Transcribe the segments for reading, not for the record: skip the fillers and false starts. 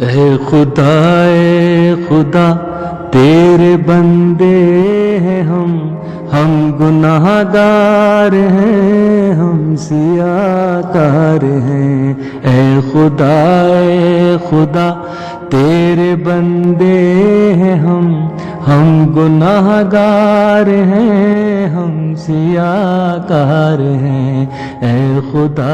ए खुदा तेरे बंदे हैं हम गुनाहगार हैं, हम सियाकार हैं। ए खुदा तेरे बंदे हैं हम गुनाहगार हैं, हम सियाकार हैं। ए खुदा।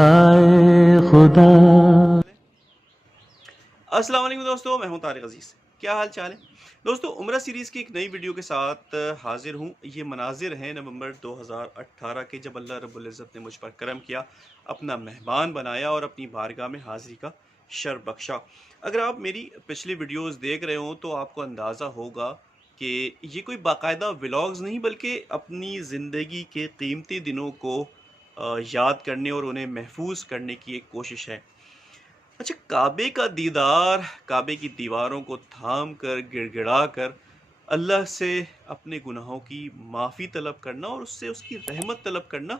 अस्सलाम वालेकुम दोस्तों, मैं हूं तारिक अजीज़। क्या हाल चाल है दोस्तों? उम्रा सीरीज़ की एक नई वीडियो के साथ हाजिर हूं। ये मनाजिर हैं नवंबर 2018 के, जब अल्लाह रब्बुल इज़्ज़त ने मुझ पर करम किया, अपना मेहमान बनाया और अपनी बारगाह में हाज़िरी का शर्फ बख्शा। अगर आप मेरी पिछली वीडियोस देख रहे हो तो आपको अंदाज़ा होगा कि ये कोई बाकायदा व्लॉग्स नहीं, बल्कि अपनी ज़िंदगी के कीमती दिनों को याद करने और उन्हें महफूज करने की एक कोशिश है। अच्छा, काबे का दीदार, काबे की दीवारों को थाम कर गिड़गिड़ा कर अल्लाह से अपने गुनाहों की माफ़ी तलब करना और उससे उसकी रहमत तलब करना,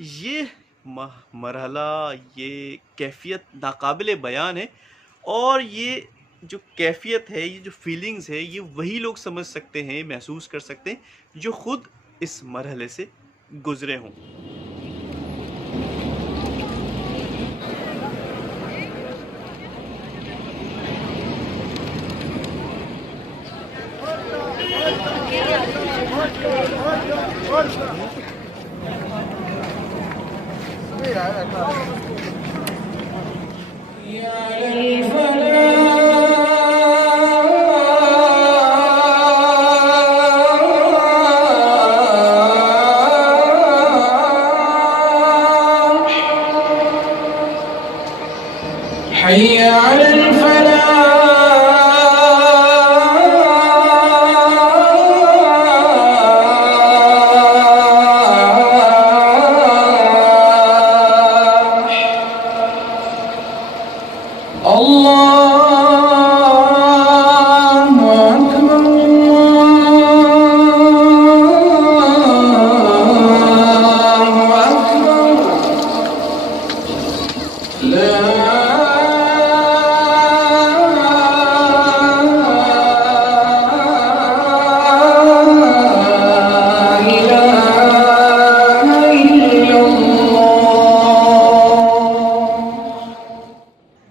ये मरहला, ये कैफियत नाकाबिले बयान है। और ये जो कैफियत है, ये जो फीलिंग्स है, ये वही लोग समझ सकते हैं, महसूस कर सकते हैं जो ख़ुद इस मरहले से गुज़रे हों।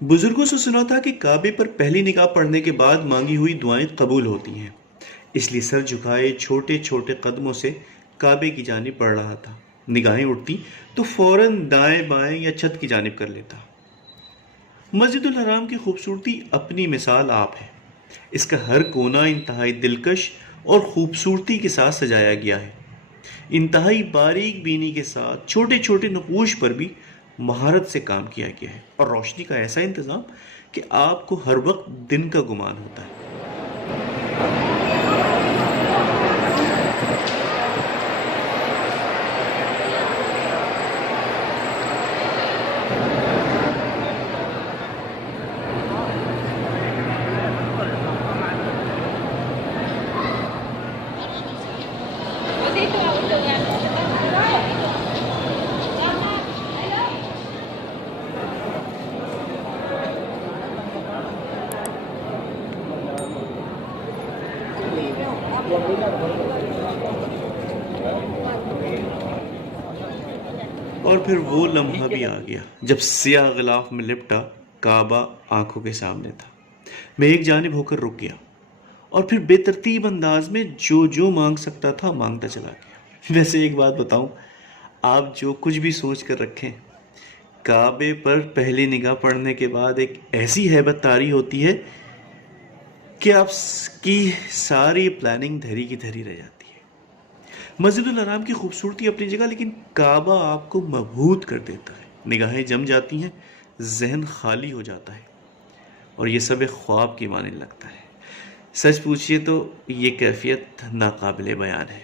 बुजुर्गों से सुना था कि काबे पर पहली निगाह पड़ने के बाद मांगी हुई दुआएं कबूल होती हैं। इसलिए सर झुकाए छोटे छोटे कदमों से काबे की जानिब बढ़ रहा था। निगाहें उठती तो फौरन दाएं बाएं या छत की जानिब कर लेता। मस्जिदुल हराम की खूबसूरती अपनी मिसाल आप है। इसका हर कोना इंतहाई दिलकश और खूबसूरती के साथ सजाया गया है। इंतहाई बारीक बीनी के साथ छोटे छोटे नकूश पर भी महारत से काम किया गया है, और रोशनी का ऐसा इंतज़ाम कि आपको हर वक्त दिन का गुमान होता है। और फिर वो लम्हा भी आ गया जब सियाह गिलाफ में लिपटा काबा आंखों के सामने था। मैं एक जानिब होकर रुक गया और फिर बेतरतीब अंदाज में जो जो मांग सकता था मांगता चला गया। वैसे एक बात बताऊं, आप जो कुछ भी सोच कर रखें, काबे पर पहली निगाह पड़ने के बाद एक ऐसी हैबत तारी होती है कि आपकी सारी प्लानिंग धरी की धरी रह जाती है। मस्जिदुल हराम की खूबसूरती अपनी जगह, लेकिन काबा आपको मबहूत कर देता है। निगाहें जम जाती हैं, जहन खाली हो जाता है और ये सब एक ख्वाब की माने लगता है। सच पूछिए तो ये कैफियत नाकाबिले बयान है।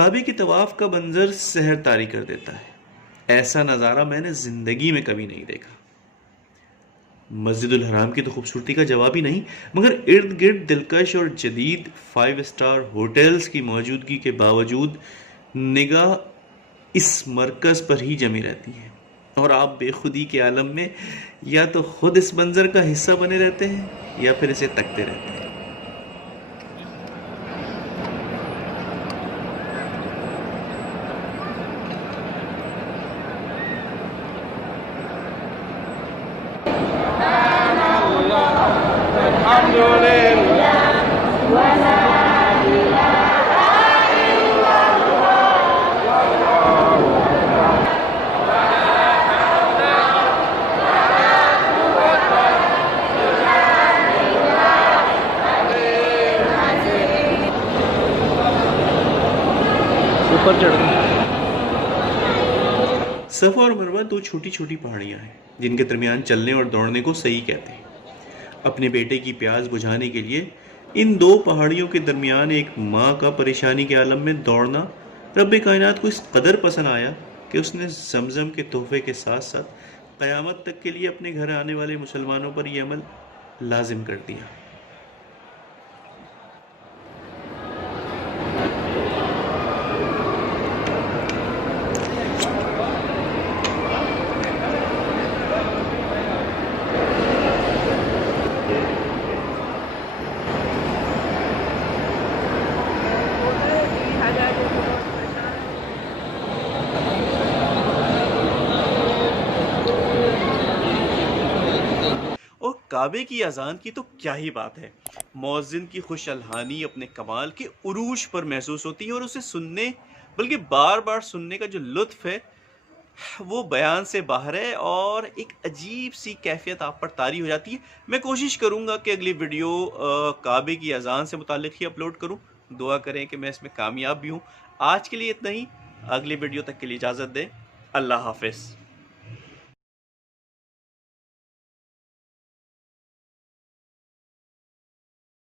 काबे के तवाफ़ का मंजर सहर तारी कर देता है। ऐसा नज़ारा मैंने ज़िंदगी में कभी नहीं देखा। मस्जिदुल हराम की तो खूबसूरती का जवाब ही नहीं, मगर इर्द गिर्द दिलकश और जदीद 5 स्टार होटल्स की मौजूदगी के बावजूद निगाह इस मरकज़ पर ही जमी रहती है और आप बेखुदी के आलम में या तो खुद इस मंजर का हिस्सा बने रहते हैं या फिर इसे तकते रहते हैं। सफ़ा और मरवा दो छोटी छोटी पहाड़ियाँ हैं जिनके दरमियान चलने और दौड़ने को सही कहते हैं। अपने बेटे की प्यास बुझाने के लिए इन दो पहाड़ियों के दरमियान एक माँ का परेशानी के आलम में दौड़ना रब्बे कायनात को इस कदर पसंद आया कि उसने जमजम के तोहफे के साथ साथ क़यामत तक के लिए अपने घर आने वाले मुसलमानों पर यह अमल लाजिम कर दिया। और काबे की अजान की तो क्या ही बात है। मौज़िन की खुश अलहानी अपने कमाल के उरूज पर महसूस होती है और उसे सुनने बल्कि बार बार सुनने का जो लुत्फ़ है वो बयान से बाहर है और एक अजीब सी कैफियत आप पर तारी हो जाती है। मैं कोशिश करूँगा कि अगली वीडियो काबे की अजान से मुताल्लिक़ ही अपलोड करूँ। दुआ करें कि मैं इसमें कामयाब भी हूँ। आज के लिए इतना ही, अगली वीडियो तक के लिए इजाज़त दें। अल्लाह हाफ़िज़।